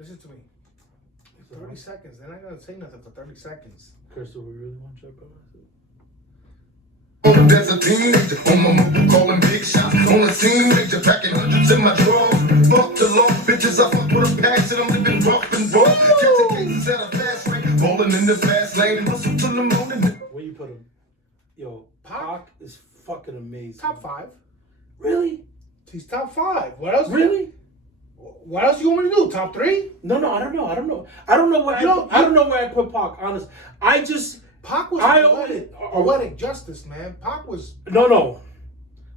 Listen to me. 30 seconds. Then I gotta say nothing for 30 seconds. Crystal, we really want your brother? There's a teenager on my move, calling big shots on the teenager, packing hundreds in my drawers. Fuck the law, bitches, I fuck with a passion, I'm living rough and raw. Catching cases at a fast rate, rolling in the fast lane, hustle till the morning. Where you put him? Yo, Pac is fucking amazing. Top 5. Really? He's top 5. What else? Really? What else you want me to do? Top 3? No, I don't know. I don't know where I don't know where I put Pac. Honest, Pac was poetic justice, man. Pac was no.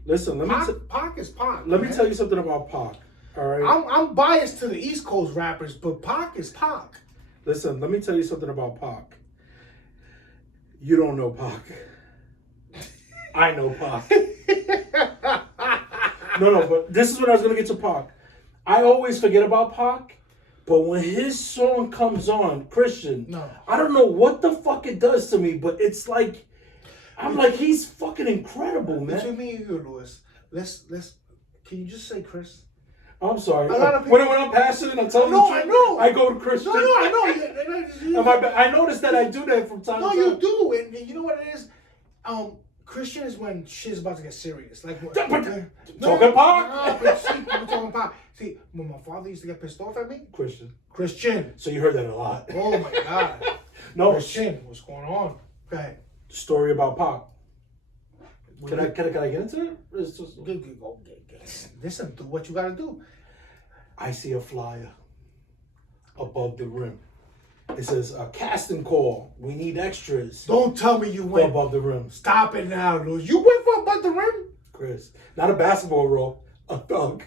Listen, Pac is Pac. Let me tell you something about Pac. All right. I'm biased to the East Coast rappers, but Pac is Pac. Listen, let me tell you something about Pac. You don't know Pac. I know Pac. No, but this is what I was gonna get to Pac. I always forget about Pac. But when his song comes on, Christian, no. I don't know what the fuck it does to me, but it's like, I'm like, he's fucking incredible, man. Between me and you, Louis, let's. Can you just say Chris? I'm sorry. A lot of people, when I'm passionate, I'm telling no, the truth, I know. I go to Christian. No, I know. I noticed that I do that from time to time. No, you do, and you know what it is? Christian is when shit's about to get serious. Like talking Pac. No, but see, people talking Pac. See, when my father used to get pissed off at me, Christian. So you heard that a lot. Oh my God. No, Christian, what's going on? Go ahead. Story about Pac. Can I get into it? Listen, do what you gotta do. I see a flyer above the rim. It says a casting call. We need extras. Don't tell me you went above the rim. Stop it now, Louis. You went for above the rim? Chris, not a basketball role, a thug.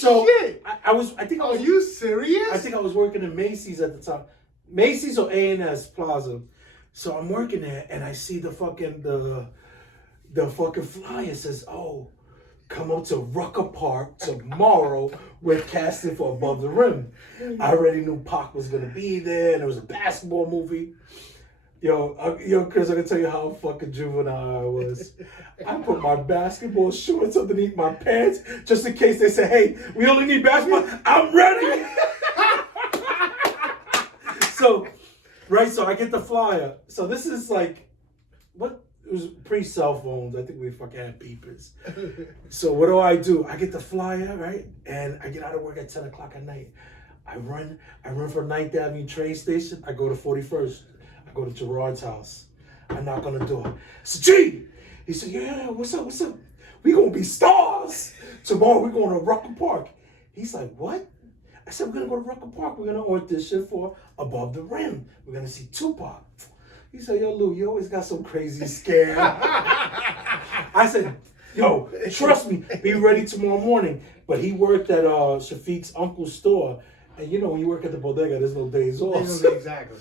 Shit. I think I was. Are you serious? I think I was working in Macy's at the time. Macy's or A&S Plaza. So I'm working there and I see the fucking flyer says, "Oh, come up to Rucker Park tomorrow. We're casting for Above the Rim." I already knew Pac was gonna be there, and it was a basketball movie. Yo, Chris, I can tell you how fucking juvenile I was. I put my basketball shorts underneath my pants just in case they say, "Hey, we only need basketball." I'm ready. So I get the flyer. So this is like, what? It was pre-cell phones. I think we fucking had beepers. So what do? I get the flyer, right? And I get out of work at 10 o'clock at night. I run from 9th Avenue train station. I go to 41st. I go to Gerard's house. I knock on the door. I said, "G!" He said, "Yeah, what's up? We gonna be stars. Tomorrow we going to Rucker Park." He's like, "What?" I said, "We're gonna go to Rucker Park. We're gonna audition for Above the Rim. We're gonna see Tupac." He said, "Yo, Lou, you always got some crazy scam." I said, "Yo, trust me, be ready tomorrow morning." But he worked at Shafiq's uncle's store. And you know, when you work at the bodega, there's no days off. Exactly.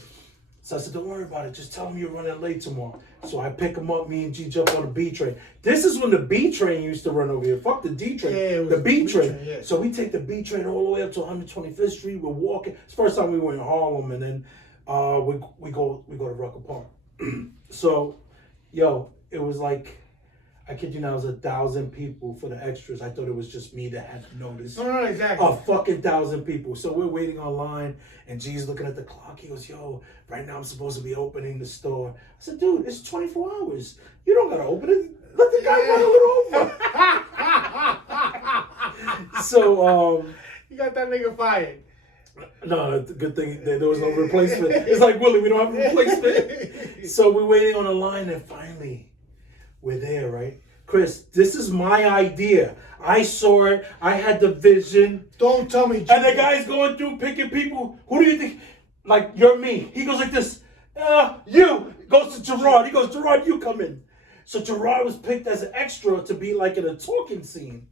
So I said, "Don't worry about it. Just tell him you're running late tomorrow." So I pick him up. Me and G jump on the B train. This is when the B train used to run over here. Fuck the D train. Yeah, the B train. Yeah. So we take the B train all the way up to 125th Street. We're walking. It's the first time we were in Harlem, and then we go to Rucker Park. So, yo, it was like, I kid you not, it was 1,000 people for the extras. I thought it was just me that had noticed. No, exactly. A fucking 1,000 people. So we're waiting online, and G's looking at the clock. He goes, "Yo, right now I'm supposed to be opening the store." I said, "Dude, it's 24 hours. You don't gotta open it. Let the guy run a little over." So, you got that nigga fired. No, it's a good thing there was no replacement. It's like, "Willie, we don't have a replacement." So we're waiting on the line, and finally, we're there, right? Chris, this is my idea. I saw it. I had the vision. Don't tell me. And the guy's going through picking people. Who do you think? Like, you're me. He goes like this. You. Goes to Gerard. He goes, "Gerard, you come in." So Gerard was picked as an extra to be like in a talking scene.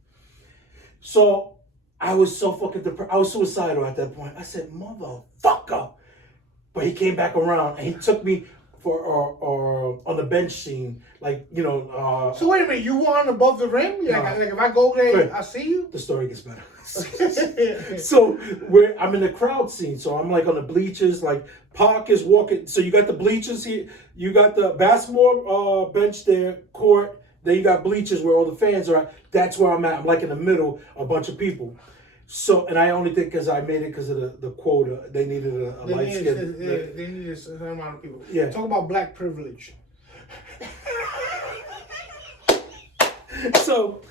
So I was so fucking depressed. I was suicidal at that point. I said, "Motherfucker." But he came back around and he took me for on the bench scene, like, you know. So wait a minute, you were on Above the Rim? Yeah, like if I go there, I see you. The story gets better. So I'm in the crowd scene. So I'm like on the bleachers, like Pac is walking. So you got the bleachers here, you got the basketball bench there, court. Then you got bleachers where all the fans are at. That's where I'm at. I'm like in the middle, a bunch of people. So, and I only think because I made it because of the quota. They needed a light skin. They needed a certain amount of people. Yeah. Talk about black privilege. So,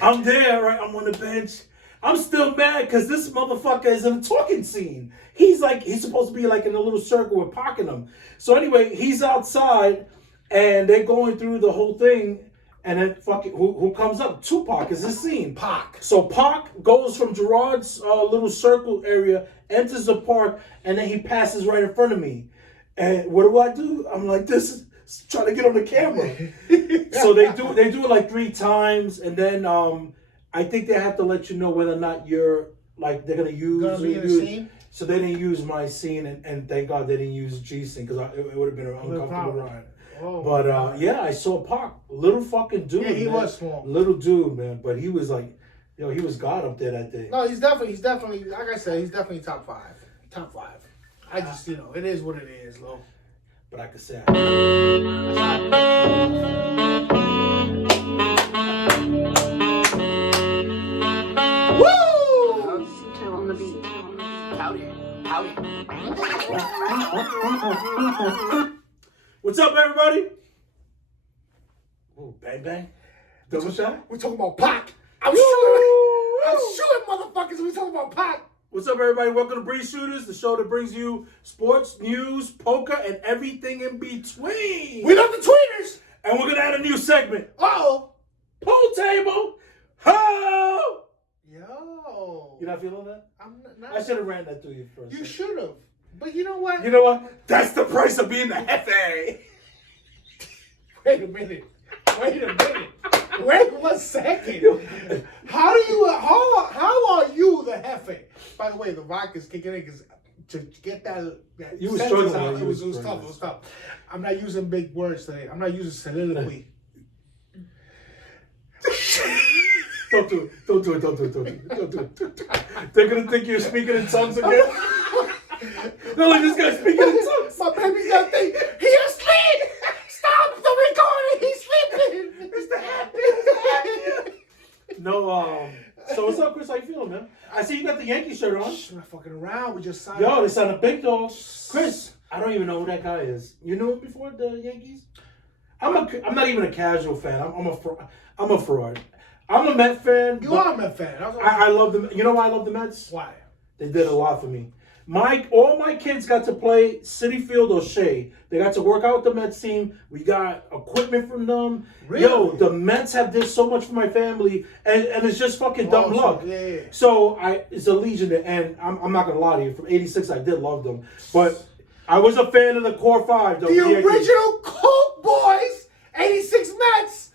I'm there, right? I'm on the bench. I'm still mad because this motherfucker is in a talking scene. He's supposed to be like in a little circle with Pac in him. So anyway, he's outside and they're going through the whole thing. And then fucking, who comes up? Tupac is this scene. Pac. So Pac goes from Gerard's little circle area, enters the park, and then he passes right in front of me. And what do? I'm like, this is trying to get on the camera. So they do it like 3 times, and then I think they have to let you know whether or not you're like they're gonna be in the scene. So they didn't use my scene, and thank God they didn't use G scene because it would have been an uncomfortable ride. Oh, But yeah, I saw Pac, little fucking dude. Yeah, he man. was small. Little dude, man. But he was like, he was God up there that day. No, he's definitely, like I said, he's definitely top 5. Top 5. I just, it is what it is, Lo. But I could say, Woo! On the beat. Howdy. what's up, everybody? Oh, bang bang, double shot. We're talking about Pac. I'm shooting motherfuckers. We're talking about Pac. What's up, everybody? Welcome to Breeze Shooters, the show that brings you sports, news, poker, and everything in between. We love the tweeters. And we're gonna add a new segment. Uh-oh. Pool table. Ho! Yo. You not feeling that? I'm not. I should have ran that through you first. You should have. But you know what? You know what? That's the price of being the Jefe. Wait a minute. Wait 1 second. How are you the Jefe? By the way, the vodka's kicking in because to get that You were sentence struggling, out, you it was was tough. It was tough. I'm not using big words today. I'm not using soliloquy. Don't do it. They're gonna think you're speaking in tongues again. No, like this guy's speaking in tongues. My baby's gonna think he asleep. Stop the recording. He's sleeping. It's the happy. No, so what's up, Chris? How you feeling, man? I see you got the Yankee shirt on. Shh, we're not fucking around. We just signed. Yo, they signed a big dog. Chris, I don't even know who that guy is. You knew him before the Yankees? I'm not even a casual fan. I'm a fraud. I'm a Met fan. You are a Met fan. I love them. You know why I love the Mets? Why? They did a lot for me. All my kids got to play Citi Field or Shea. They got to work out with the Mets team. We got equipment from them. Really? Yo, the Mets have did so much for my family, and it's just fucking dumb luck. Yeah. So it's a legion, and I'm not gonna lie to you. From '86, I did love them, but I was a fan of the core 5. The original Coke Boys, 86 Mets.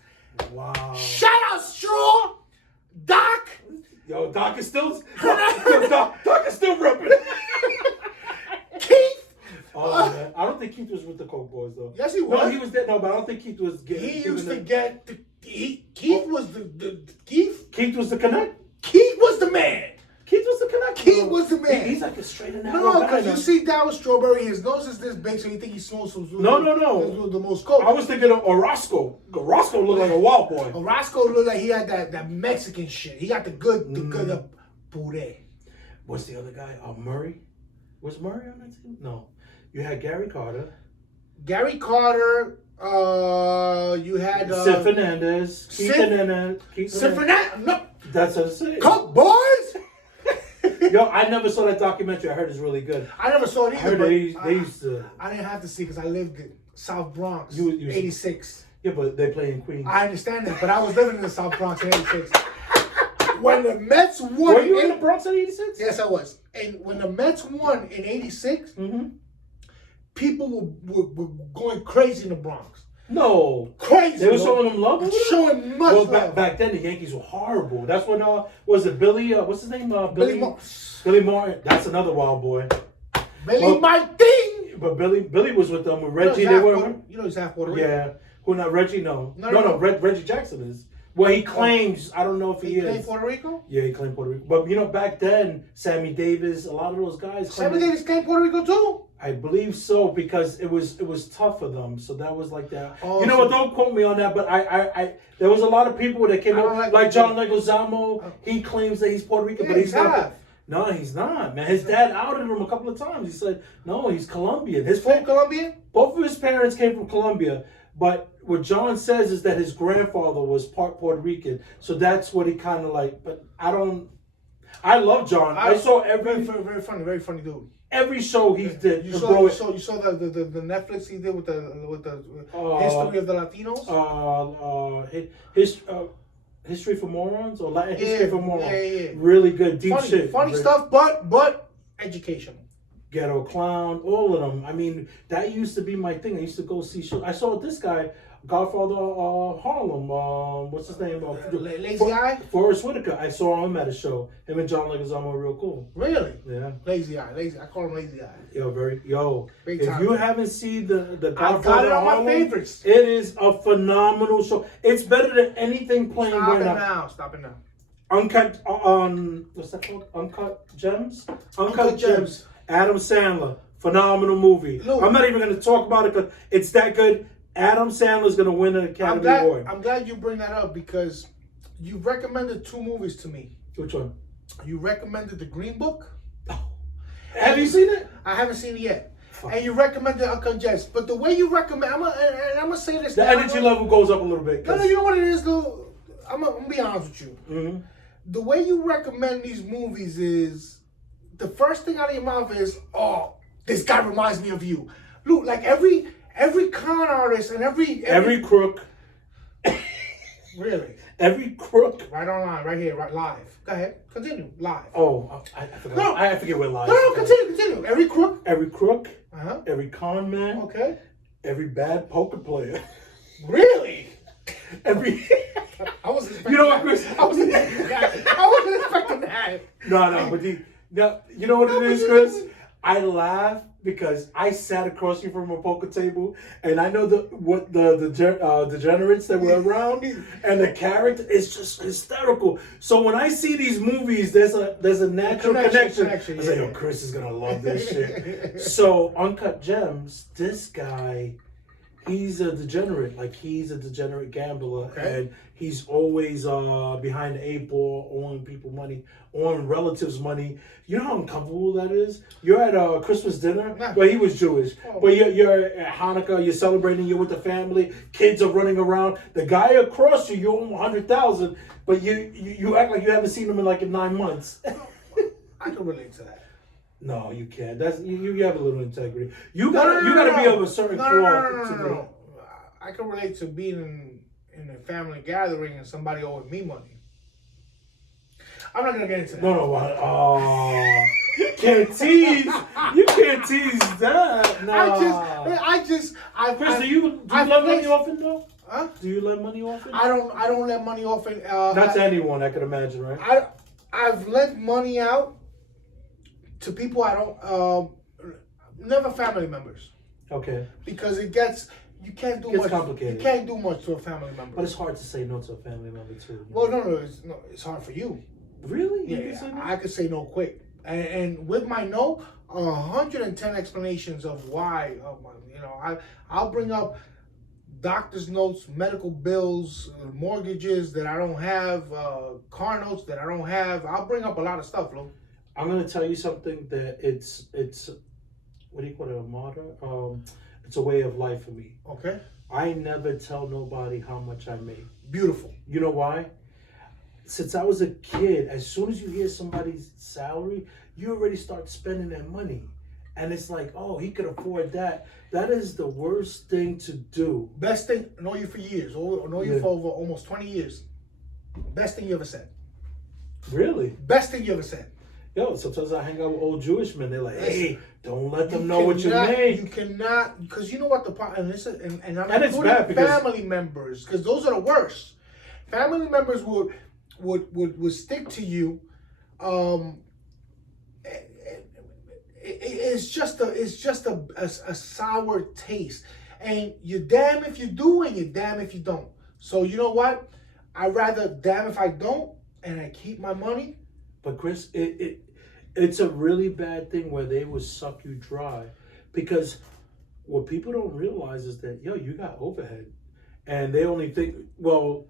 Wow. Shout out Straw, Doc. Yo, Doc is still Doc is still ripping. Keith. Oh man, I don't think Keith was with the Coke Boys though. Yes, he was. No, he was dead. No, but I don't think Keith was getting. He used to get Keith was Keith. Keith was the connect. Keith was the man. Keith was the connect. Keith was the man. He's like a straight and No, because you see Darryl Strawberry, his nose is this big, so you think he smokes some. No. The most coke. I was thinking of Orozco. Orozco looked like a wild boy. Roscoe looked like he had that Mexican shit. He got the good puree. What's the other guy? Murray. Was Murray on that team? No. You had Gary Carter. Gary Carter. You had Sid Fernandez. Keith Sid Fernandez. No. That's what I'm saying. Coke Boys. Yo, I never saw that documentary. I heard it's really good. I never saw it I either. heard But they used to. I didn't have to see because I lived in South Bronx. You 86. Yeah, but they play in Queens. I understand that, but I was living in the South Bronx in 86. When the Mets won, Were you in the Bronx in '86? Yes, I was. And when the Mets won in '86, people were going crazy in the Bronx. No. Crazy. They were showing them love? Showing much Well, love. back then, the Yankees were horrible. That's when, was it Billy, what's his name? Billy Martin. That's another wild boy. Martin. But Billy was with them with Reggie. You know he's half Puerto Rican. Yeah. Who not? Reggie? No. No. Reggie Jackson is. Well, he claims. I don't know if he He played is. Puerto Rico? Yeah, he claimed Puerto Rico. But you know, back then, Sammy Davis, a lot of those guys. Sammy claimed- Davis came Puerto Rico too? I believe so because it was tough for them. So that was like that. Oh, You know so- what? Don't quote me on that. But I there was a lot of people that came I don't up, like like John Leguizamo. He claims that he's Puerto Rican, Yeah, but he's he's not. half. No, he's not, man. His dad outed him a couple of times. He said, no, he's Colombian. His Full Colombian? both of his parents came from Colombia, but what John says is that his grandfather was part Puerto Rican. So that's what he kind of like. But I love John. I saw very funny dude. every show he did. You and saw, bro, you saw the Netflix he did with the Uh, history of the Latinos. History for Morons or Latin History for Morons. yeah. Really good, deep shit. Funny Really- stuff, but educational. Ghetto Clown, all of them. I mean, that used to be my thing. I used to go see shows. I saw this guy, Godfather Harlem. What's his name? Lazy Eye. Forrest Whitaker. I saw him at a show. Him and John Leguizamo were real cool. Really? Yeah. Lazy Eye. I call him Lazy Eye. Big Big if time. you haven't seen the I Godfather got it on my Harlem, favorites. it is a phenomenal show. It's better than anything playing Stop right it now. now. Stop it now. Uncut what's that called? Uncut Gems? Uncut Gems. Adam Sandler. Phenomenal movie. Look. I'm not even going to talk about it because it's that good. Adam Sandler's going to win an Academy Award. I'm glad you bring that up because you recommended 2 movies to me. Which one? You recommended The Green Book. Have you seen it? I haven't seen it yet. And you recommended Uncut Gems. But the way you recommend, I'm gonna say this. The now. energy level goes up a little bit. No, you know what it is though. I'm gonna be honest with you. Mm-hmm. The way you recommend these movies is the first thing out of your mouth is, "Oh, this guy reminds me of you." Look, like every con artist and Every crook. really Every crook. right online, right here, right live. Go ahead, continue live. Oh, I forgot. No. I forget where live. No, continue. Every crook. Every crook. Uh-huh. Every con man. Okay. Every bad poker player. Really? Every. I wasn't expecting You know what, that. Chris? I wasn't expecting that. I wasn't expecting that. No, but you know what it is, Chris? I laugh because I sat across you from a poker table, and I know the degenerates that were around, and the character is just hysterical. So when I see these movies, there's a natural connection. I say, yeah. "Yo, Chris is gonna love this shit." So Uncut Gems, this guy. He's a degenerate, like he's a degenerate gambler, Okay. and he's always behind the 8 ball, owing people money, owing relatives money. You know how uncomfortable that is? You're at a Christmas dinner, Nah. well, he was Jewish, Oh. but you're at Hanukkah, you're celebrating, you're with the family, kids are running around. The guy across you owe him 100,000, but you act like you haven't seen him in 9 months. I can relate to that. No, you can't. That's you have a little integrity. You gotta be of a certain cloth. No. I can relate to being in a family gathering and somebody owing me money. I'm not gonna get into that. No. Oh, you can't tease. You can't tease that. Nah. Chris, Do you I've lend money placed- often though? Huh? Do you lend money often? I don't let money off it. Not to anyone, I could imagine, right? I've lent money out to people I don't, never family members, Okay, because you can't do Gets much. complicated. You can't do much to a family member. but it's hard to say no to a family member too. well, no, it's hard for you. Really? You Yeah, can say no? I could say no quick, and with my no, 110 explanations of why. I'll bring up doctor's notes, medical bills, mortgages that I don't have, car notes that I don't have. I'll bring up a lot of stuff, Lou. I'm gonna tell you something that it's what do you call it, a motto? It's a way of life for me. Okay, I never tell nobody how much I make. beautiful. You know why? Since I was a kid, as soon as you hear somebody's salary, you already start spending their money. And it's like, oh, he could afford that. That is the worst thing to do. Best thing, I know you for years, know you Yeah. for over almost 20 years. Best thing you ever said. Really? Best thing you ever said. Yo, sometimes I hang out with old Jewish men. They're like, hey, don't let them You know what you cannot- make. You cannot, because you know what the problem, and I'm And it's including bad because- family members, because those are the worst. Family members would stick to you. It's just a sour taste, and you're damn if you do and you're damn if you don't. So you know what? I'd rather damn if I don't and I keep my money. But Chris, it's a really bad thing where they would suck you dry, because what people don't realize is that you got overhead, and they only think, well,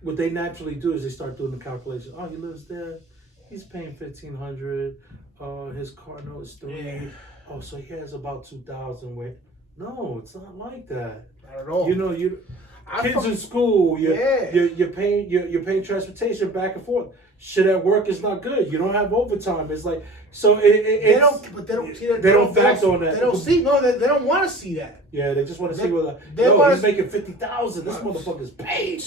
what they naturally do is they start doing the calculation. Oh, he lives there, he's paying $1,500. His car note is $3,000. Yeah. Oh, so he has about $2,000. Wait, no, it's not like that. Not at all. Kids in school, you're paying transportation back and forth. Shit at work is not good. You don't have overtime. It's like, so they don't see that. They don't factor on that. They don't see. No, they don't want to see that. Yeah, they just want to see whether he's making $50,000. This motherfucker's paid.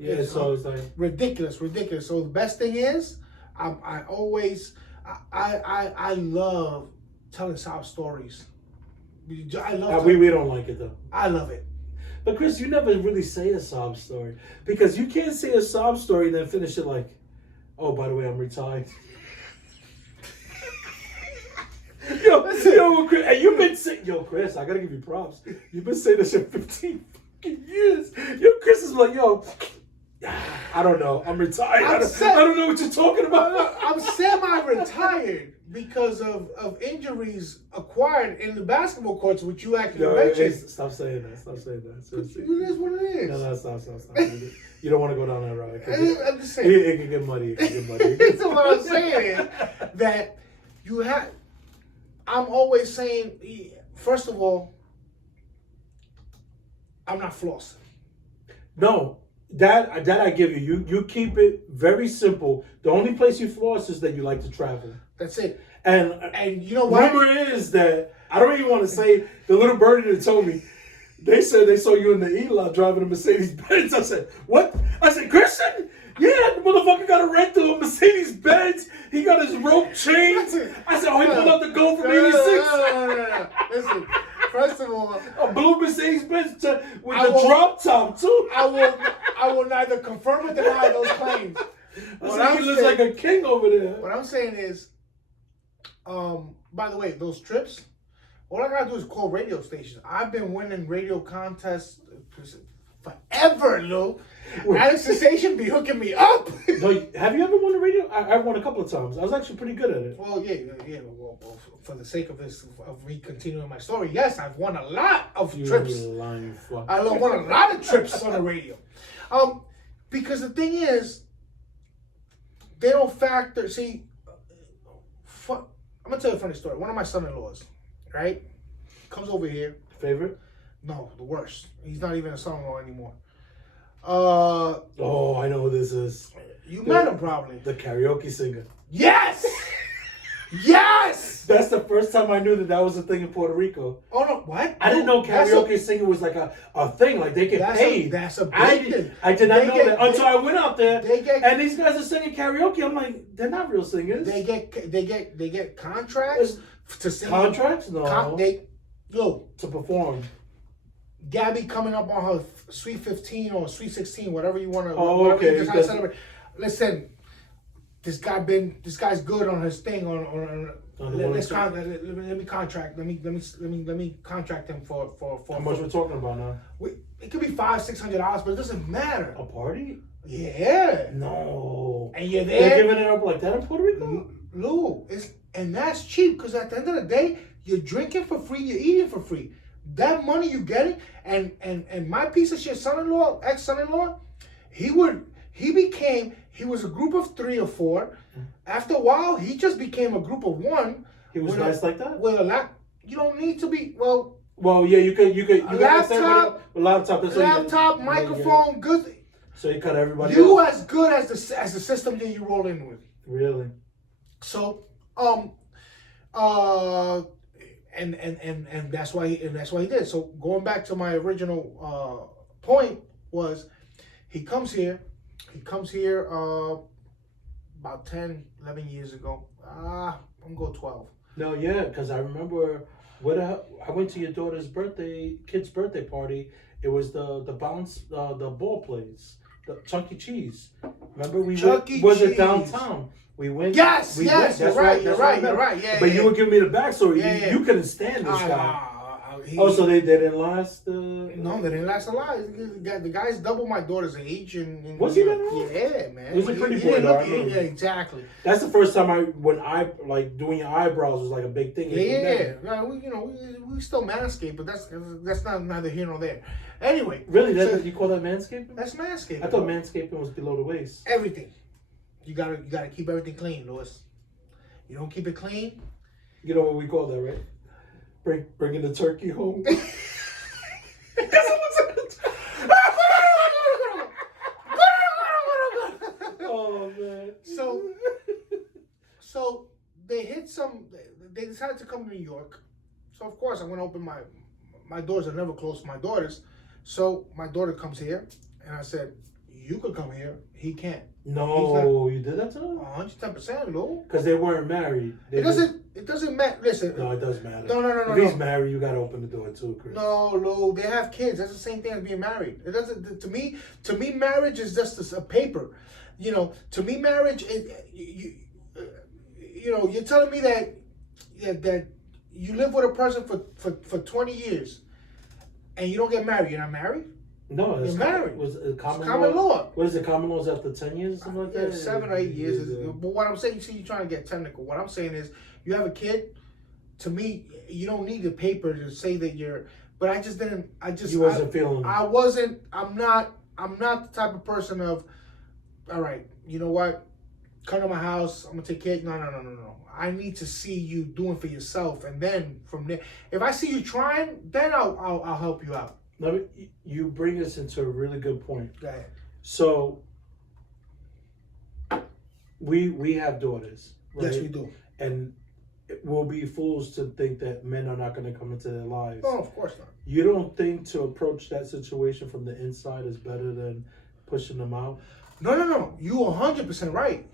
Yeah, so it's like ridiculous. So the best thing is, I love telling sob stories. I love. We don't like it though. I love it. But Chris, you never really say a sob story, because you can't say a sob story and then finish it like, oh, by the way, I'm retired. Chris, and you've been saying, Chris, I gotta give you props. You've been saying this shit 15 fucking years. Chris is like, I don't know, I'm retired. I don't know what you're talking about. I'm semi-retired because of injuries acquired in the basketball courts, which you actually mentioned. Stop saying that. Seriously. It is what it is. No, stop. You don't want to go down that road. I'm just saying. It can get muddy. So what I'm saying is that you have. I'm always saying, first of all, I'm not flossing. No, that I give you. You keep it very simple. The only place you floss is that you like to travel. That's it. And you know what? Rumor is that, I don't even want to say, the little birdie that told me, they said they saw you in the E-lot driving a Mercedes-Benz. I said, what? I said, Christian? Yeah, the motherfucker got a rental of Mercedes-Benz. He got his rope chains. I said, oh, he pulled out the Gold from 86. No. Listen, first of all, a blue Mercedes-Benz with the drop top, too. I will neither confirm or deny those claims. He looks like a king over there. What I'm saying is, by the way, those trips, all I gotta do is call radio stations. I've been winning radio contests forever, Lou. Alex Sensation be hooking me up. No, have you ever won a radio? I won a couple of times. I was actually pretty good at it. Well, yeah. Well, for the sake of me continuing my story, yes, I've won a lot of trips. Lying fuck. I won a lot of trips on the radio. Because the thing is, they don't factor. See, I'm gonna tell you a funny story. One of my son-in-laws, right, comes over here. Favorite? No, the worst. He's not even a son-in-law anymore. Oh, I know who this is. You met him probably. The karaoke singer. Yes! Yes! That's the first time I knew that was a thing in Puerto Rico. Oh, no, what? I didn't know karaoke singing was like a thing. Like, they get paid. That's a big thing. I did not know that until I went out there. And these guys are singing karaoke. I'm like, they're not real singers. They get contracts to sing. Contracts? No. To perform. Gabby coming up on her Sweet 15 or Sweet 16, whatever you want to. Oh, okay. Celebrate. Listen, this guy's good on his thing. Let me contract him for. How much we're talking about now? It could be $500-$600, but it doesn't matter. A party? Yeah. No. And you're there. They're giving it up like that in Puerto Rico? Lou, and that's cheap, because at the end of the day, you're drinking for free, you're eating for free. That money you getting, and my piece of shit son-in-law, ex-son-in-law, he was a group of 3 or 4. After a while, he just became a group of 1. He was nice like that? With a lap, you don't need to be, well, yeah, you could laptop, microphone, good. So you cut everybody You off. as good as the system that you roll in with. Really? So, and that's why he did. So going back to my original point was, he comes here about 10, 11 years ago. I'm going 12. No, yeah, because I remember I went to your daughter's kid's birthday party. It was the ball plays, the Chuck E. Cheese. Remember was it downtown? We went. Yes, you're right. Yeah. But you were giving me the backstory. You couldn't stand this guy. So they didn't last. No, they didn't last a lot. The guy's double my daughter's age, and Was he that old? Yeah, man. He was a pretty boy, didn't though, look- I remember. yeah, exactly. That's the first time like doing your eyebrows was like a big thing. Yeah. We still manscape, but that's not neither here nor there. Anyway, Really, so you call that manscaping? that's manscaping. I thought manscaping was below the waist. Everything. You gotta keep everything clean, Louis. You don't keep it clean. You know what we call that, right? Bringing the turkey home. Oh man. So they hit some. They decided to come to New York. So of course I went to open my doors are never closed to my daughters. So my daughter comes here, and I said, "You could come here. He can't." No, you did that to them? 110%, Lou. Because they weren't married. It doesn't matter. Listen. No, it does matter. No. If he's married, you gotta open the door too, Chris. No, Lou. They have kids. That's the same thing as being married. It doesn't. To me, marriage is just a paper. You know, to me, marriage is you know, you're telling me that you live with a person for 20 years and you don't get married. You're not married? No, it's You're married. Was it common, It's common law. What is it? Common laws after 10 years or something like Yeah, that? 7 or 8 years. Yeah. But what I'm saying, you see, you're trying to get technical. What I'm saying is, you have a kid. To me, you don't need the paper to say that you're. But I just didn't. You wasn't feeling. I wasn't. I'm not the type of person of. All right, you know what? Come to my house. I'm gonna take care. No. I need to see you doing for yourself, and then from there, if I see you trying, then I'll help you out. You bring us into a really good point. Go ahead. So we have daughters, right? Yes, we do. And we'll be fools to think that men are not going to come into their lives. Oh, of course not. You don't think to approach that situation from the inside is better than pushing them out? No. You 100% right.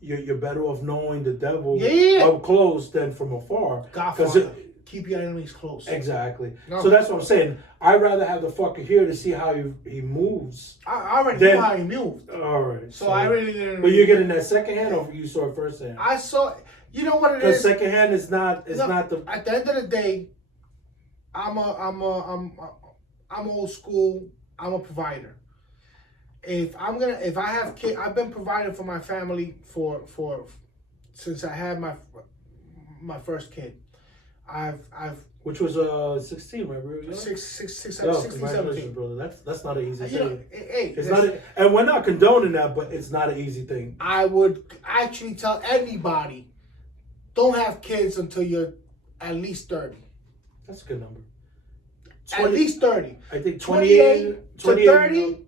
You're better off knowing the devil Yeah. up close than from afar. Godfather. Keep your enemies close. Exactly. No. So that's what I'm saying. I'd rather have the fucker here to see how he moves. I already Then- knew how he moved. All right. So I really didn't. But you're getting that second hand, or you saw it first hand? I saw. You know what it Because is? second hand is not. It's No, not the. At the end of the day, I'm old school. I'm a provider. If I have kids, I've been providing for my family since I had my first kid. Which was 16, right? Bro? Yo, 16, congratulations, 17. brother. That's not an easy You know, thing. hey, It's not, and we're not condoning that, but it's not an easy thing. I would actually tell anybody, don't have kids until you're at least 30. That's a good number. At least 30. I think 28 to 30.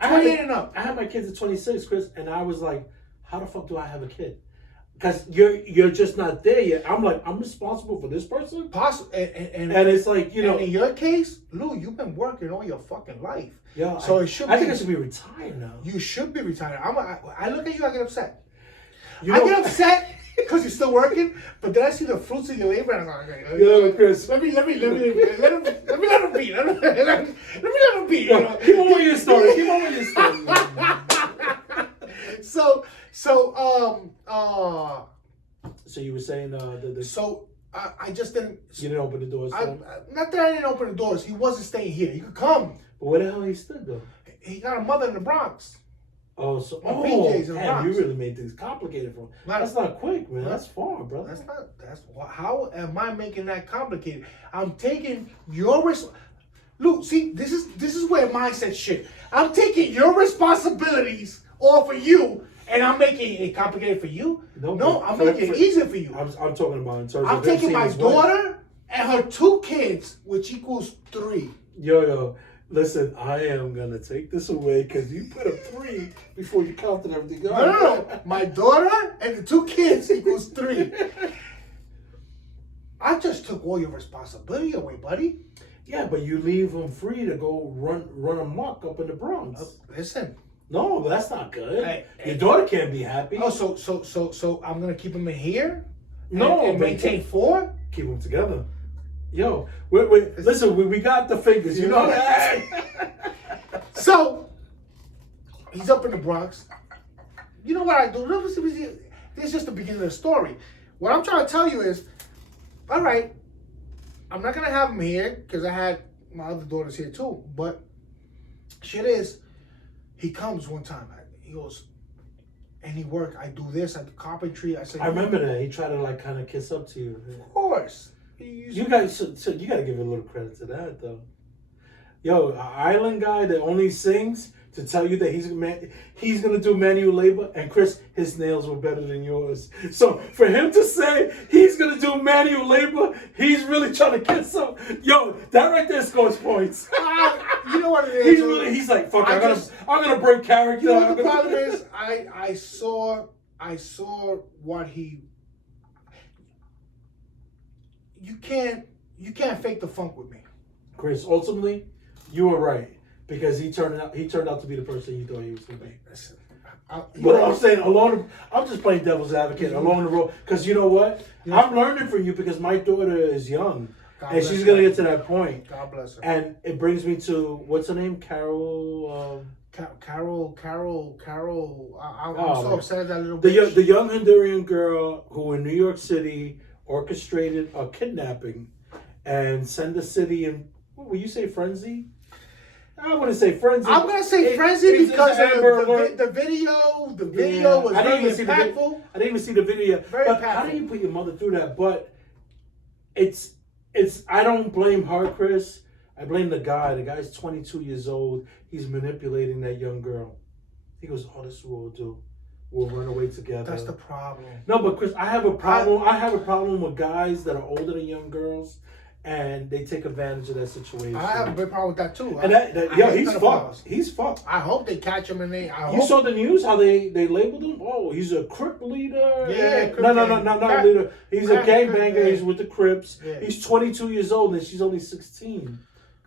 28 and up. I had my kids at 26, Chris, and I was like, how the fuck do I have a kid? Because you're just not there yet. I'm like, I'm responsible for this person? Possible. And it's like, you know. And in your case, Lou, you've been working all your fucking life. Yeah, So it should I be. think I should be retired now. You should be retired. I look at you, I get upset. You I know- get upset because you're still working, but then I see the fruits of your labor, and I'm like, okay, Yo, Chris. let me let him be. Let him be. Let him be. You know? Keep on with your story. Keep on with your story. So you were saying I just didn't. you didn't open the doors for him? Not that I didn't open the doors. He wasn't staying here. He could come. But where the hell he stood though? He got a mother in the Bronx. Oh, so BJ's in the damn, you Bronx. really made things complicated for him. That's not quick, man. That's far, brother. How am I making that complicated? I'm taking your Luke, see, this is where mindset shit. I'm taking your responsibilities off of you, and I'm making it complicated for you. No, I'm making it easier for you. I'm talking about in terms I'm of taking my his wife. daughter and her 2 kids, which equals 3. Yo, listen, I am gonna take this away because you put a 3 before you counted everything. No. My daughter and the 2 kids equals 3. I just took all your responsibility away, buddy. Yeah, but you leave them free to go run amok up in the Bronx. Listen. No, that's not good. Hey, Your daughter can't be happy. Oh, so I'm gonna keep them in here? No, and maintain 4? Keep them together. Yo, listen, we got the fingers. You know that. So he's up in the Bronx. You know what I do? This is just the beginning of the story. What I'm trying to tell you is, all right, I'm not gonna have him here because I had my other daughters here too. But shit is, he comes one time. He goes, any work I do this, I do carpentry. I said, I remember that he tried to like kind of kiss up to you. of course. You guys, so you got to give a little credit to that though. Yo, an island guy that only sings to tell you that he's gonna do manual labor, and Chris, his nails were better than yours. So for him to say he's gonna do manual labor, he's really trying to kiss up. Yo, that right there scores points. You know what it is? He's like, fuck, I'm gonna break character. You know what the problem is? I saw what he. You can't fake the funk with me. Chris, ultimately, you were right because he turned out to be the person you thought he was gonna be. Listen, But I'm saying I'm just playing devil's advocate along the road because you know what? I'm learning from you because my daughter is young and she's gonna get to that point. God bless her. And it brings me to what's her name, Carol. Carol. I'm Oh, so upset at that little The bitch. young Honduran girl who in New York City orchestrated a kidnapping and sent the city in, what would you say, frenzy? I wouldn't say frenzy. I'm gonna say frenzy it's because Amber Alert. the video was I didn't very even see impactful. I didn't even see the video. Very But how impactful. do you put your mother through that? But it's I don't blame her, Chris. I blame the guy. The guy's 22 years old. He's manipulating that young girl. He goes, "Oh, this is what we'll do. We'll run away together." That's the problem. No, but Chris, I have a problem. I have a problem with guys that are older than young girls, and they take advantage of that situation. I have a big problem with that too. And he's fucked. He's fucked. I hope they catch him and You saw the news how they labeled him? Oh, he's a Crip leader. Yeah, Crip no, gang. not leader. He's a gangbanger. Yeah. He's with the Crips. Yeah. He's 22 years old and she's only 16.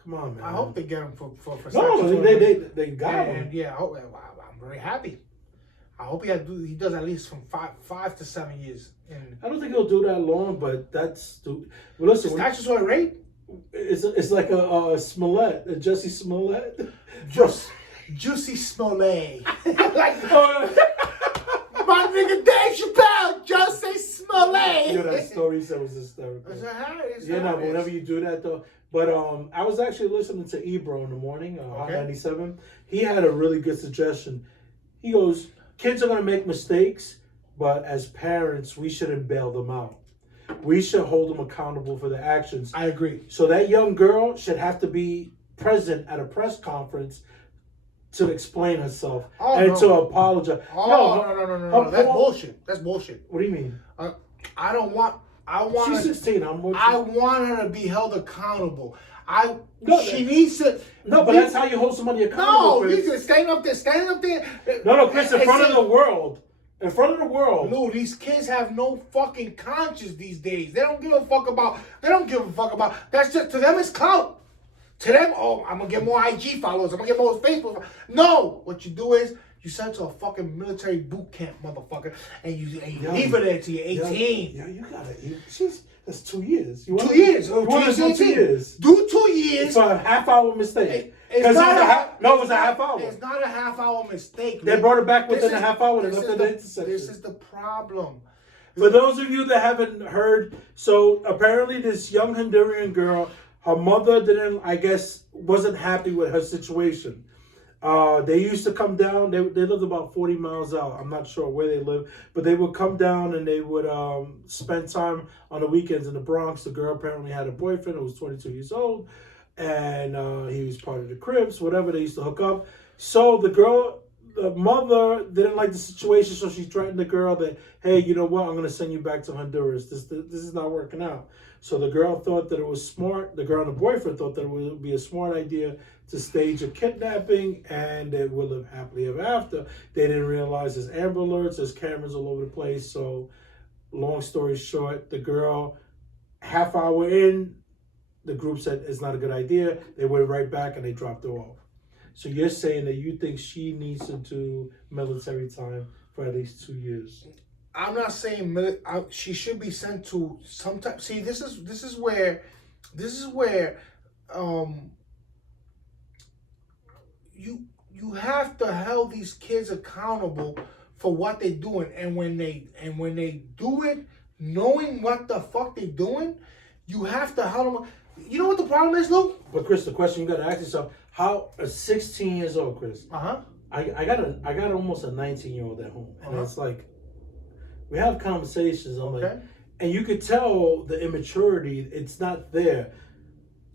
Come on, man. I hope they get him for No, sexual they got him. And yeah, I'm very happy. I hope he does at least from 5 to 7 years. And I don't think he'll do that long, but that's. Well, listen, statutory rape. it's like a Smollett, a Jesse Smollett. Juicy Smollett. Like Oh, my nigga Dave Chappelle, Jussie Smollett. yeah, that story said was hysterical. It's hilarious. Yeah, no, but whenever you do that though. But I was actually listening to Ebro in the morning, Hot 97. He had a really good suggestion. He goes, kids are going to make mistakes, but as parents, we shouldn't bail them out. We should hold them accountable for their actions. I agree. So that young girl should have to be present at a press conference to explain herself to apologize. No. That's bullshit. That's bullshit. What do you mean? I want She's 16. I want her to be held accountable. She needs to. No, but that's how you hold somebody accountable. No, you just standing up there. No, Chris, in front of the world. In front of the world. Lou, these kids have no fucking conscience these days. They don't give a fuck about. That's just, to them it's clout. To them, I'm gonna get more IG followers. I'm gonna get more Facebook. No, what you do is you send her to a fucking military boot camp, motherfucker, and you leave her there till you're 18. Yeah, you gotta. That's 2 years. 2 years. You want to do 2 years? Do 2 years. For a half-hour mistake. It was a half hour. It's not a half-hour mistake. They brought it back within a half hour. They left the intersection. This is the problem. For those of you that haven't heard, so apparently this young Honduran girl, her mother wasn't happy with her situation. They used to come down. They lived about 40 miles out. I'm not sure where they live, but they would come down and they would spend time on the weekends in the Bronx. The girl apparently had a boyfriend who was 22 years old, and he was part of the Crips. Whatever, they used to hook up. So the mother didn't like the situation, so she threatened the girl that, hey, you know what? I'm going to send you back to Honduras. This is not working out. So the girl thought that it was smart. The girl and the boyfriend thought that it would be a smart idea to stage a kidnapping, and they would live happily ever after. They didn't realize there's Amber Alerts, there's cameras all over the place. So long story short, the girl, half hour in, the group said it's not a good idea. They went right back and they dropped her off. So you're saying that you think she needs to do military time for at least 2 years? I'm not saying she should be sent to some type. See, this is where you have to hold these kids accountable for what they're doing, and when they do it, knowing what the fuck they're doing, You have to. You know what the problem is, Lou? But Chris, the question you got to ask yourself: how 16 years old, Chris? Uh-huh. I got almost a 19-year-old at home, and Uh-huh. it's like we have conversations. I'm Okay. like, and you could tell the immaturity. It's not there.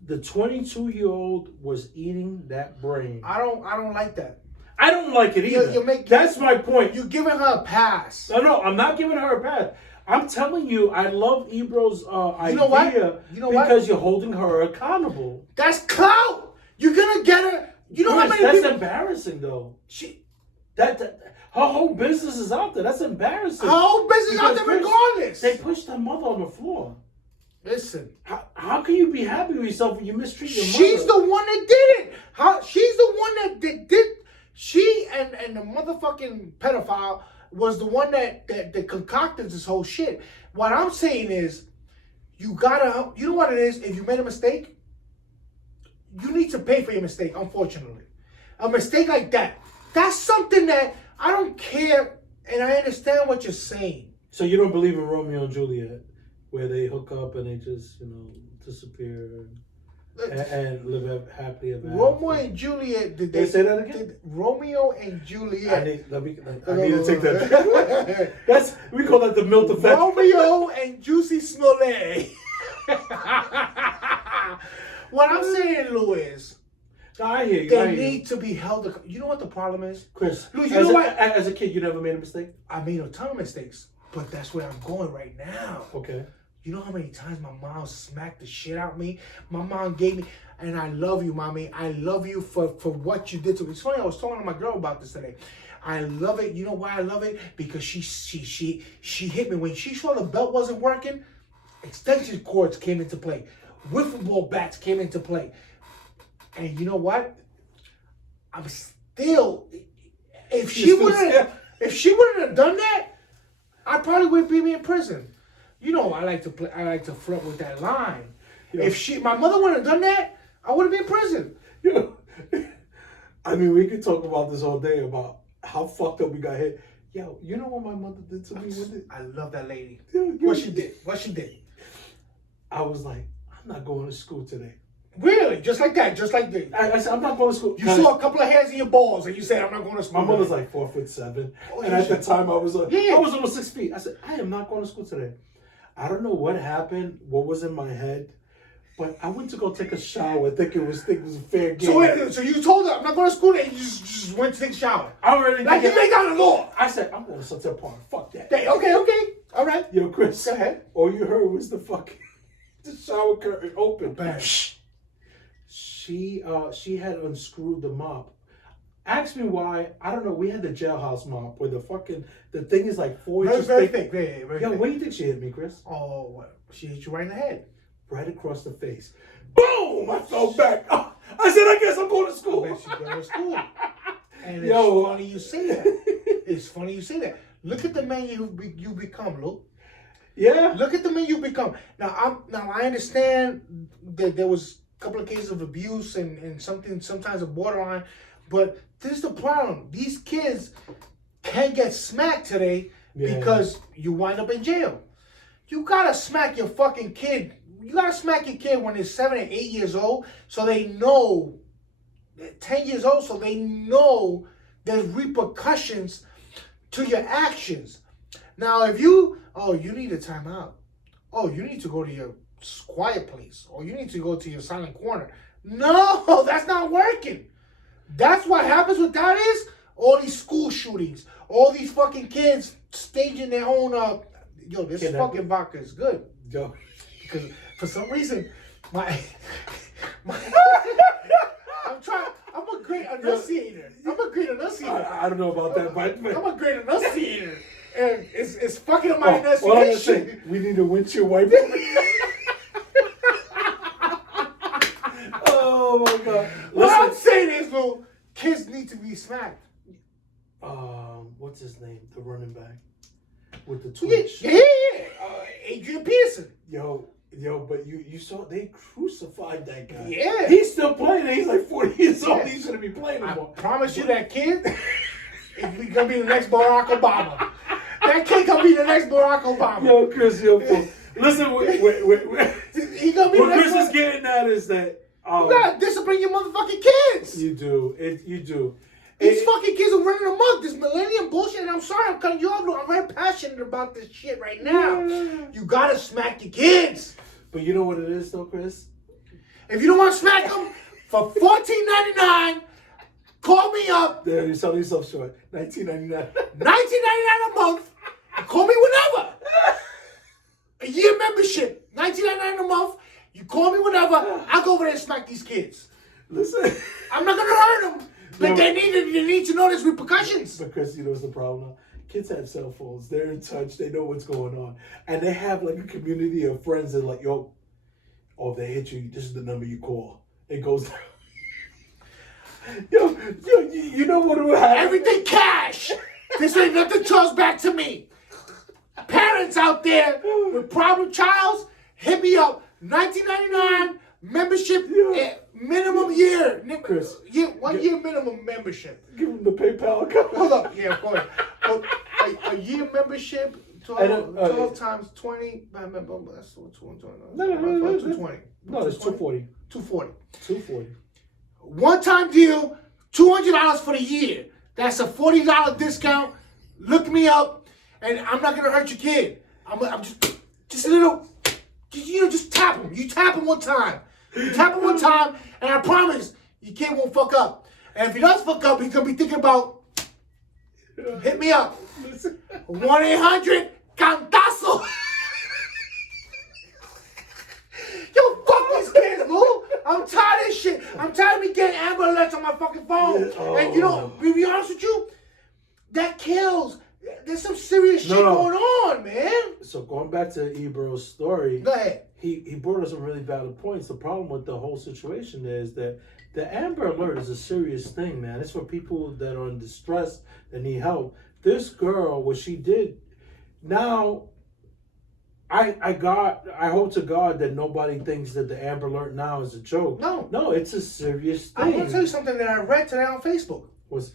The 22-year-old was eating that brain. I don't like that. I don't like it either. That's my point. You're giving her a pass. No, I'm not giving her a pass. I'm telling you, I love Ebro's idea. know what? You know what? because you're holding her accountable. That's clout. You're gonna get her. You know how Chris, many that's people? embarrassing, though. She, That her whole business is out there. That's embarrassing. her whole business out Because, there Chris, regardless. They pushed their mother on the floor. Listen. How can you be happy with yourself when you mistreat your mother? She's the one that did it. She's the one that did. She and the motherfucking pedophile was the one that concocted this whole shit. What I'm saying is, you gotta. You know what it is? If you made a mistake, you need to pay for your mistake. Unfortunately, a mistake like that's something that I don't care, and I understand what you're saying. So you don't believe in Romeo and Juliet, where they hook up and they just disappear and live happily ever after? Romeo and Juliet. Did They say that again? Romeo and Juliet. I need to take that. We call that the Milt effect. Romeo and Juicy Smollett. What I'm saying, Lou, is I hear you. they need to be held. You know what the problem is, Chris. Lou, you know what? As a kid, you never made a mistake. I made a ton of mistakes, but that's where I'm going right now. Okay. You know how many times my mom smacked the shit out of me? My mom gave me, and I love you, mommy. I love you for what you did to me. It's funny, I was talking to my girl about this today. I love it. You know why I love it? Because she hit me. When she saw the belt wasn't working, extension cords came into play. Wiffle ball bats came into play. And you know what? I'm still, if she wouldn't have done that, I probably wouldn't be in prison. You know, I like to flirt with that line. Yeah. If my mother wouldn't have done that, I would have been in prison. I mean, we could talk about this all day about how fucked up we got hit. Yo, you know what my mother did to me with it? I love that lady. What she did. I was like, I'm not going to school today. Really? Just like that? Just like that? I said, I'm not going to school. You saw a couple of hairs in your balls and you said, I'm not going to school. My mother's like 4'7", Oh, and yeah. at the time I was like, Yeah. I was almost 6 feet. I said, I am not going to school today. I don't know what happened, what was in my head, but I went to go take a shower, thinking it was a fair game. So you told her, I'm not going to school, and you just went to take a shower. I already Like you laid down the law. I said, I'm going to Sunset Park. Fuck that. Okay. All right. Yo, Chris. Go ahead. All you heard was the shower curtain open. Bam. She had unscrewed the mop. Ask me why. I don't know. We had the jailhouse mop where the thing is like 4 inches Very thick. thick. Very Yo, thick. where do you think she hit me, Chris? Oh, what? She hit you right in the head. Right across the face. Boom! I fell back. Oh, I said, I guess I'm going to school. I bet she go to school. And Yo. it's funny you say that. It's funny you say that. Look at the man you become, Lou. Yeah. Look at the man you become. Now I understand that there was a couple of cases of abuse and sometimes a borderline, but this is the problem. These kids can get smacked today because you wind up in jail. You gotta smack your fucking kid. You gotta smack your kid when they're 7 and 8 years old, so they know. 10 years old, so they know there's repercussions to your actions. Now, if you need a timeout. Oh, you need to go to your quiet place, or you need to go to your silent corner. No, that's not working. That's what happens with that is all these school shootings, all these fucking kids staging their own. This fucking vodka is good. Yo. Because for some reason, my I'm a great enunciator. I don't know about that, but I'm a great enunciator. And it's fucking up my all I'm gonna say, enunciation. we need a windshield wiper. Oh my god. What I'm Listen. saying is, Lou, kids need to be smacked. What's his name? The running back with the Yeah, twitch. Adrian Peterson. Yo, but you saw they crucified that guy. Yeah. He's still playing. He's like 40 years old. Yeah. He shouldn't be playing I anymore. promise you that kid is gonna be the next Barack Obama. That kid gonna be the next Barack Obama. Yo, Chris, yo, fool. Listen, wait. he gonna be What the next Chris is one. getting at is that You gotta discipline your motherfucking kids. you do. You do. These fucking kids are running amok. This millennium bullshit. And I'm sorry, I'm cutting you off. I'm very passionate about this shit right now. You gotta smack your kids. But you know what it is, though, Chris? If you don't want to smack them for $14.99, call me up. There, you're selling yourself short. $19.99. $19.99 a month. Call me whenever. A year membership. $19.99 a month. You call me whenever. I'll go over there and smack these kids. Listen. I'm not gonna hurt them. But No. they need to know there's repercussions. But Chris, you know what's the problem now? Kids have cell phones. They're in touch. They know what's going on. And they have like a community of friends that like, yo, oh, if they hit you, this is the number you call. It goes down. You know what will happen? Everything cash. This ain't nothing charged back to me. Parents out there with problem childs, hit me up. $19.99 membership, minimum year. Chris. One year minimum membership. Give them the PayPal account. Hold up. Yeah, of course. But a year membership, 12 times 20. That's 220. No. 220. No, it's 240. 240. 240. One-time deal, $200 for the year. That's a $40 discount. Look me up, and I'm not gonna hurt your kid. I'm just a little, just tap him. You tap him one time. You tap him one time, and I promise your kid won't fuck up. And if he does fuck up, he's gonna be thinking about. Hit me up. 1-800-CANTAZO. Yo, fuck these kids, boo. I'm tired of this shit. I'm tired of me getting Amber Alerts on my fucking phone. And you know, to be honest with you, that kills. There's some serious shit going on, man. So going back to Ebro's story, Go ahead. he brought us some really valid points. The problem with the whole situation is that the Amber Alert is a serious thing, man. It's for people that are in distress, that need help. This girl, what she did, now, I hope to God that nobody thinks that the Amber Alert now is a joke. No, it's a serious thing. I'm gonna tell you something that I read today on Facebook. Was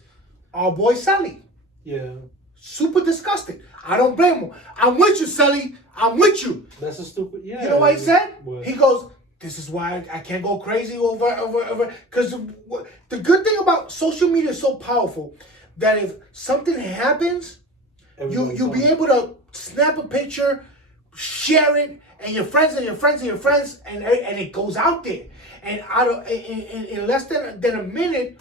Our boy Sally. yeah. Super disgusted. I don't blame him. I'm with you, Sally. I'm with you. That's a stupid. Yeah. You know what he said? What? He goes, "This is why I can't go crazy over." Because the good thing about social media is so powerful that if something happens, you'll be able to snap a picture, share it, and your friends and your friends and your friends, and it goes out there. And in less than a minute,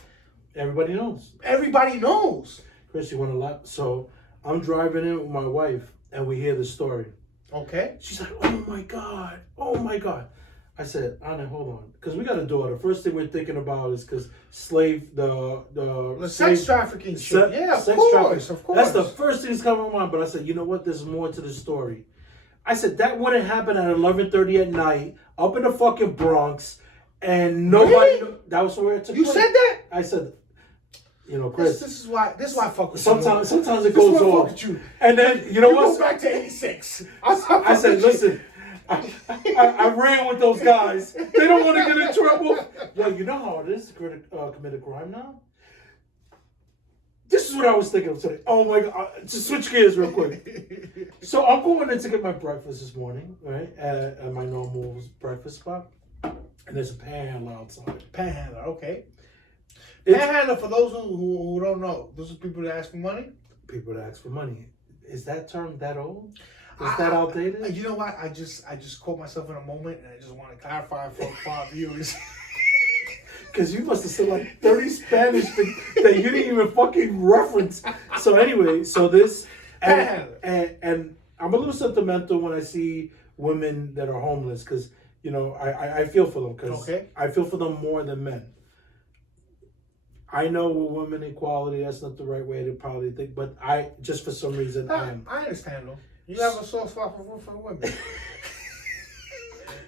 Everybody knows. everybody knows. Chris, you want to laugh? So I'm driving in with my wife, and we hear the story. Okay. She's like, "Oh my God, oh my God." I said, "Anna, hold on," because we got a daughter. First thing we're thinking about is because The sex trafficking shit. Yeah, of sex course, trafficking. of course. That's the first thing that's coming to mind. But I said, you know what? There's more to the story. I said that wouldn't happen at 11:30 at night up in the fucking Bronx, and nobody. Really? That was where it took You place. said that? I said, you know, Chris. This is why I fuck with Sometimes you. it This is goes why I fuck off. with you. And then you know You what? go back to '86. I said, listen, I ran with those guys. They don't want to get in trouble. Yo, you know how it is to commit a crime now? This is what I was thinking of today. Oh my God. To switch gears real quick. So I'm going in to get my breakfast this morning, right? At my normal breakfast spot. And there's a panhandler outside. Panhandler, okay. It's Panhandler, for those who don't know, those are people that ask for money. people that ask for money. Is that term that old? Is that outdated? You know what? I just caught myself in a moment, and I just want to clarify for our viewers. Because you must have said like 30 Spanish that you didn't even fucking reference. So anyway, so this, and I'm a little sentimental when I see women that are homeless because, you know, I feel for them because I feel for them more than men. I know with women equality, that's not the right way to probably think, but I, just for some reason, I am. I understand though. You have a soft spot for women.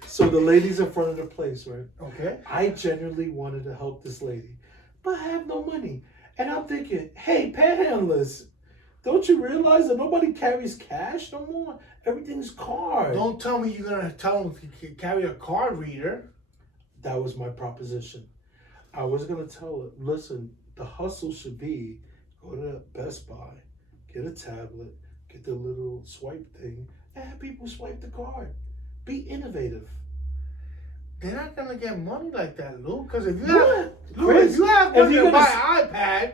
So the lady's in front of the place, right? Okay. I genuinely wanted to help this lady, but I have no money. And I'm thinking, hey, panhandlers, don't you realize that nobody carries cash no more? Everything's card. Don't tell me you're gonna tell them if you can carry a card reader. That was my proposition. I was gonna tell her, listen, the hustle should be go to Best Buy, get a tablet, get the little swipe thing, and have people swipe the card. Be innovative. They're not gonna get money like that, Lou. Because if you What? have, Lou, Chris, if you have if money you're to buy gonna an iPad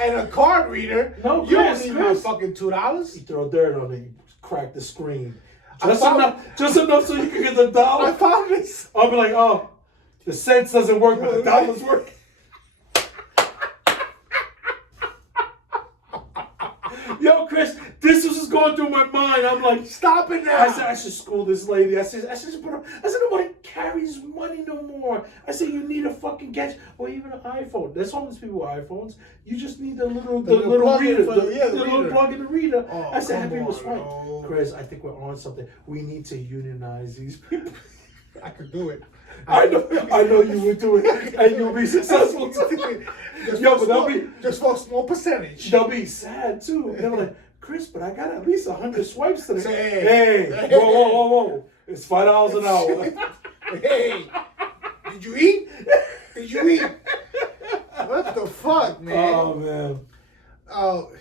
and a card reader, No, you don't Chris, need Chris. my fucking $2. You throw dirt on it, you crack the screen. I Just enough so you can get the I dollar. found this. I'll be like, oh, the cents doesn't work, but the dollars work. Yo, Chris, this was just going through my mind. I'm like, Stop it now. I said I should school this lady. I said nobody carries money no more. I said you need a fucking gadget or even an iPhone. There's homeless people with iPhones. You just need the little plug in reader, for the the little reader. plug in the reader. Oh, I said have come people on, swipe. no. Chris, I think we're on something. We need to unionize these people. I could do it. I know you would do it, and you'll be successful too. Yo, but just for a small percentage. they'll be sad too. They're like, Chris, but I got at least 100 swipes today. Say, Hey, whoa! It's $5 an hour. Hey, did you eat? Did you eat? What the fuck, man? Oh man, Oh,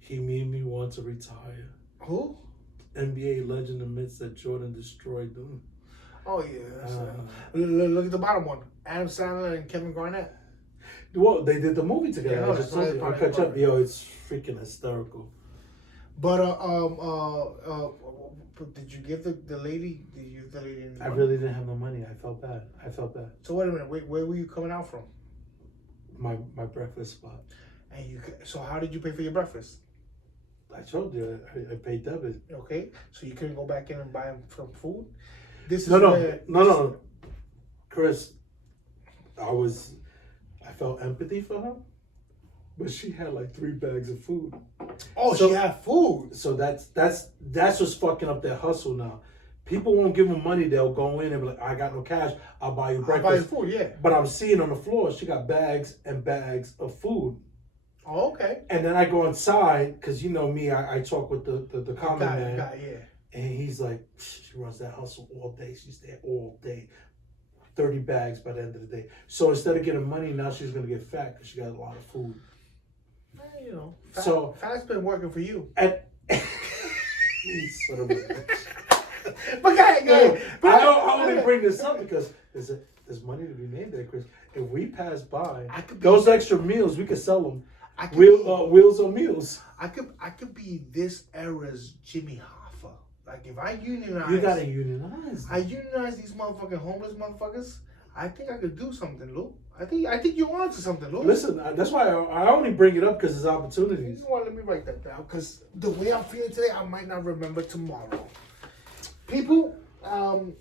he made me want to retire. who? NBA legend admits that Jordan destroyed them. Oh yeah. Look at the bottom one. Adam Sandler and Kevin Garnett. Well, they did the movie together. Yeah, no, I just that's told you. I'll probably- catch up. Yo, it's freaking hysterical. But did you give the lady? Did you give the lady? Any I money? really didn't have no money. I felt bad. So wait a minute. Where were you coming out from? My breakfast spot. And so how did you pay for your breakfast? I told you I paid debit. Okay, so you couldn't go back in and buy some food. This is No. Chris, I felt empathy for her, but she had like 3 bags of food. Oh, So- she had food. So that's what's fucking up their hustle now. People won't give them money. They'll go in and be like, I got no cash. I'll buy you I buy you breakfast. food, yeah. But I'm seeing on the floor, she got bags and bags of food. Oh, okay. And then I go inside, because you know me, I talk with the common man. Yeah. And he's like, she runs that hustle all day. She's there all day. 30 bags by the end of the day. So instead of getting money, now she's going to get fat because she got a lot of food. You know, fat's been working for you. And you son of a bitch. But go ahead. I only bring this up because there's money to be made there, Chris. If we pass by those extra meals, we could sell them. Wheels on meals. I could be this era's Jimmy Hoffa. Like if I unionize, You gotta unionize. I unionize these motherfucking homeless motherfuckers. I think I could do something, Lou. I think you're onto something, Lou. Listen, that's why I only bring it up because there's You opportunities. know what? Let me write that down because the way I'm feeling today, I might not remember tomorrow. People, oh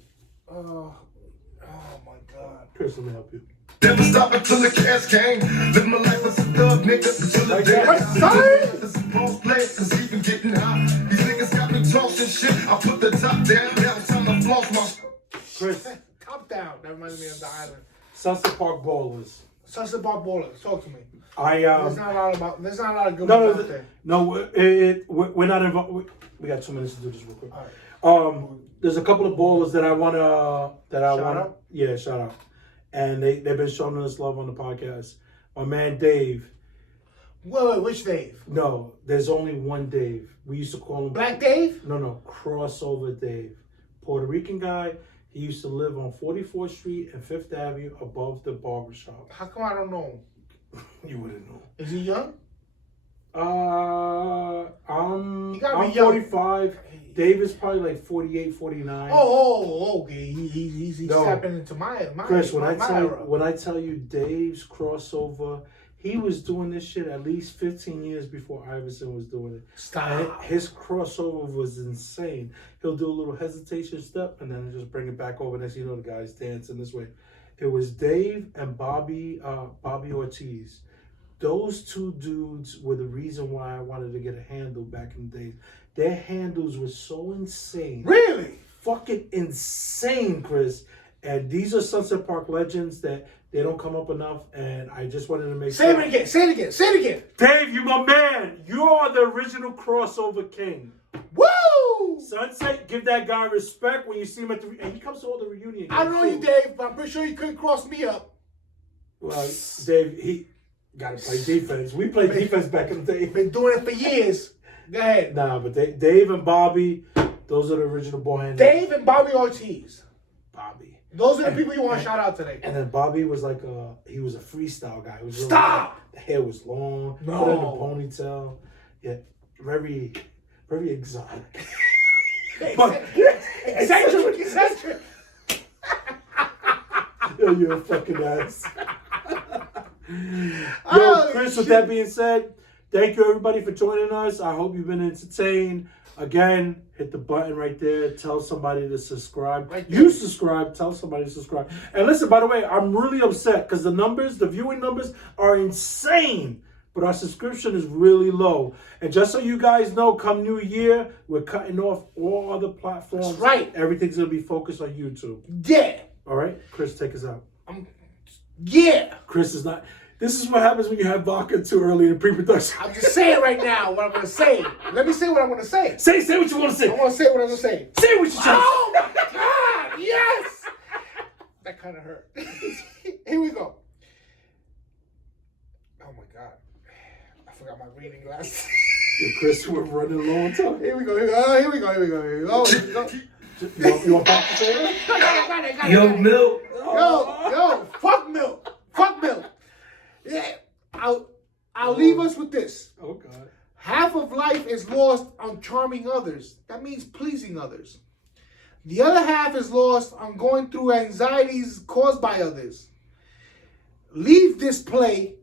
my God. Chris, let me help you. Never stop until the cash came. Live my life as a thug, nigga, until the day I die. This is boss play, cause even getting hot. These niggas got me talking shit. I put the top down, now it's time to floss my. Chris, Top down. That reminds me of the island. Sunset Park Ballers. Sunset Park Ballers. Talk to me. There's There's not a lot of good no, ones out there. we're not involved. We got 2 minutes to do this real quick. All right. There's a couple of ballers that I wanna Shout out? Yeah, shout out. And they've been showing us love on the podcast. My man Dave. Wait, which Dave? No, there's only one Dave. We used to call him Black Dave? No, Crossover Dave. Puerto Rican guy. He used to live on 44th Street and 5th Avenue above the barbershop. How come I don't know him? You wouldn't know. Is he young? I'm He gotta be young. 45. Dave is probably like 48, 49. Okay. He's No. stepping into my Chris, when my I tell you Dave's crossover, he was doing this shit at least 15 years before Iverson was doing it. Stop. And his crossover was insane. He'll do a little hesitation step and then just bring it back over. Next, you know, the guy's dancing this way. It was Dave and Bobby Ortiz. Those 2 dudes were the reason why I wanted to get a handle back in the days. Their handles were so insane. Really? Fucking insane, Chris. And these are Sunset Park legends that they don't come up enough. And I just wanted to make Say it again. Say it again. Dave, you my man. You are the original crossover king. Woo! Sunset, give that guy respect when you see him at and he comes to all the reunion. I know you, Dave, but I'm pretty sure you couldn't cross me up. Well, Dave, he got to play defense. We played defense back in the day. Been doing it for years. Go ahead. Nah, but Dave and Bobby, those are the original boy hands. Dave and Bobby Ortiz. Bobby. Those are the people you want to shout out today. And then Bobby was like he was a freestyle guy. He was really Stop! The hair was long. No. Put in a ponytail. Yeah, very, very exotic. But Eccentric. yo, you're a fucking ass. Yo, Oh, Chris, shit. with that being said, thank you everybody for joining us. I hope you've been entertained. Again, hit the button right there. Tell somebody to subscribe. Right there. You subscribe. Tell somebody to subscribe. And listen, by the way, I'm really upset because the viewing numbers are insane. But our subscription is really low. And just so you guys know, come New Year, we're cutting off all other platforms. That's right. Everything's going to be focused on YouTube. Yeah. All right? Chris, take us out. Yeah. Chris is not... This is what happens when you have vodka too early in pre-production. I'm just saying right now what I'm going to say. Let me say what I'm going to say. Say what you want to say. I want to say what I'm going to say. Say what you trying to say. Oh my God! Yes! That kind of hurt. Here we go. Oh my God. I forgot my reading glasses. Yo, Chris, we're running low on time. Here we go. Here we go. You want pop to say it? Yo, Milk. Yo, fuck milk. Fuck milk. Yeah. I'll leave us with this. Oh, God. Half of life is lost on charming others. That means pleasing others. The other half is lost on going through anxieties caused by others. Leave this play.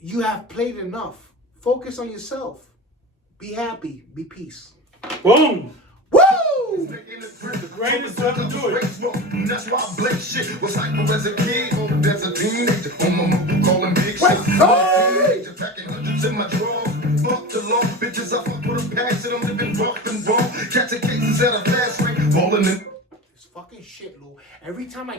You have played enough. Focus on yourself. Be happy. Be peace. Boom. Woo! The greatest ever do it. That's why I blame shit was hyper as a kid. There's a teenager on my move, calling big shots. Teenager packing hundreds in my drawers. Fuck the law, bitches. I fuck with a passion. I'm living rough and raw. Catching cases at a fast rate, balling in. It's fucking shit, Lou. Every time I